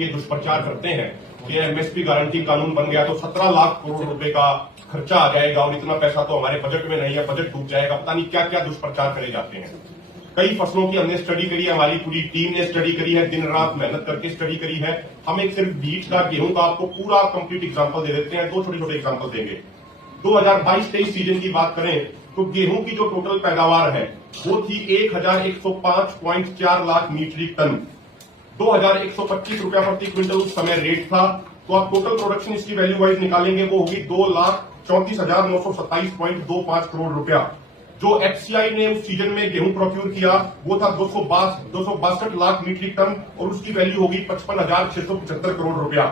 ये दुष्प्रचार करते हैं कि एमएसपी गारंटी कानून बन गया तो 17 लाख करोड़ रुपए का खर्चा आ जाएगा और इतना पैसा तो हमारे बजट में नहीं है, बजट डूब जाएगा, पता नहीं क्या क्या दुष्प्रचार करे जाते हैं। कई फसलों की हमने स्टडी करी है, हमारी पूरी टीम ने स्टडी करी है, दिन रात मेहनत करके स्टडी करी है। हम एक सिर्फ बीज का, गेहूं का आपको पूरा कंप्लीट एग्जाम्पल दे देते हैं, दो छोटे छोटे एग्जाम्पल देंगे। 2022-23 सीजन की बात करें तो गेहूं की जो टोटल पैदावार है वो थी 1105.4 लाख मीट्रिक टन, 2125 रुपया प्रति क्विंटल उस समय रेट था। तो आप टोटल प्रोडक्शन इसकी वैल्यू वाइज निकालेंगे वो होगी 2,34,927.25 करोड़ रुपया। जो एफसीआई ने उस सीजन में गेहूं प्रोक्यूर किया वो था 262 लाख मीट्रिक टन और उसकी वैल्यू होगी 55,675 करोड़ रुपया।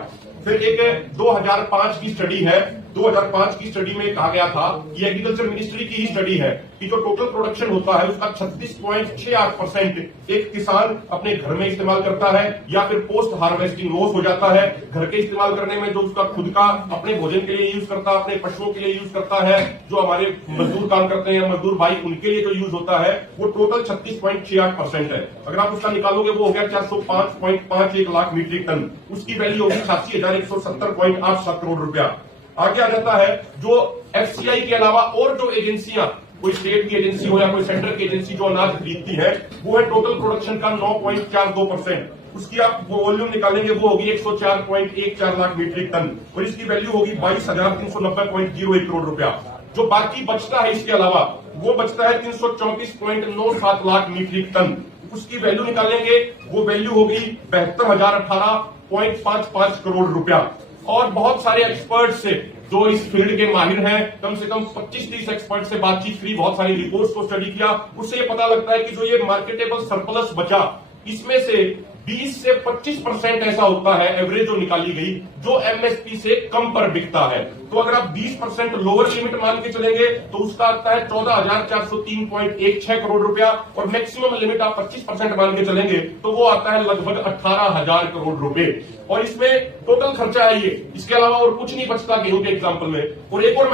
फिर एक 2005 की स्टडी है, 2005 की स्टडी में कहा गया था कि एग्रीकल्चर मिनिस्ट्री की ही स्टडी है कि जो टोटल प्रोडक्शन होता है उसका 36.68% एक किसान अपने घर में इस्तेमाल करता है या फिर पोस्ट हार्वेस्टिंग लॉस हो जाता है। घर के इस्तेमाल करने में जो उसका खुद का अपने भोजन के लिए यूज करता है, अपने पशुओं के लिए यूज करता है, जो हमारे मजदूर काम करते हैं मजदूर भाई उनके लिए जो यूज होता है वो टोटल 36.68% है। अगर आप उसका निकालोगे वो हो गया 405.51 लाख मीट्रिक टन, उसकी वैल्यू होगी 86,170.87 करोड़ रुपया। आगे आ जाता है जो एफसीआई के अलावा और जो एजेंसियां, कोई स्टेट की एजेंसी हो या कोई सेंट्रल की एजेंसी जो अनाज खरीदती है वो है टोटल प्रोडक्शन का 9.42%। उसकी आप वो वॉल्यूम निकालेंगे वो होगी 104.14 लाख मीट्रिक टन और इसकी वैल्यू होगी 22,390.01 करोड़ रुपया। जो बाकी बचता है इसके अलावा वो बचता है 334.97 लाख मीट्रिक टन, उसकी वैल्यू निकालेंगे वो वैल्यू होगी 72,018.55 करोड़ रुपया। और बहुत सारे एक्सपर्ट से जो इस फील्ड के माहिर हैं, कम से कम 25-30 एक्सपर्ट से बातचीत की, बहुत सारी रिपोर्ट्स को स्टडी किया, उससे ये पता लगता है कि जो ये मार्केटेबल सरप्लस बचा इसमें से 20 से 25% ऐसा होता है एवरेज जो निकाली गई जो एमएसपी से कम पर बिकता है। तो अगर आप 20% लोअर लिमिट मान के चलेंगे तो उसका आता है 14,403.16 करोड़ रुपया और मैक्सिमम लिमिट आप 25% मान के चलेंगे तो वो आता है लगभग 18,000 करोड़ रुपए। और इसमें टोटल खर्चा है ये, इसके अलावा और कुछ नहीं बचता गेहूं के एग्जाम्पल में। और एक और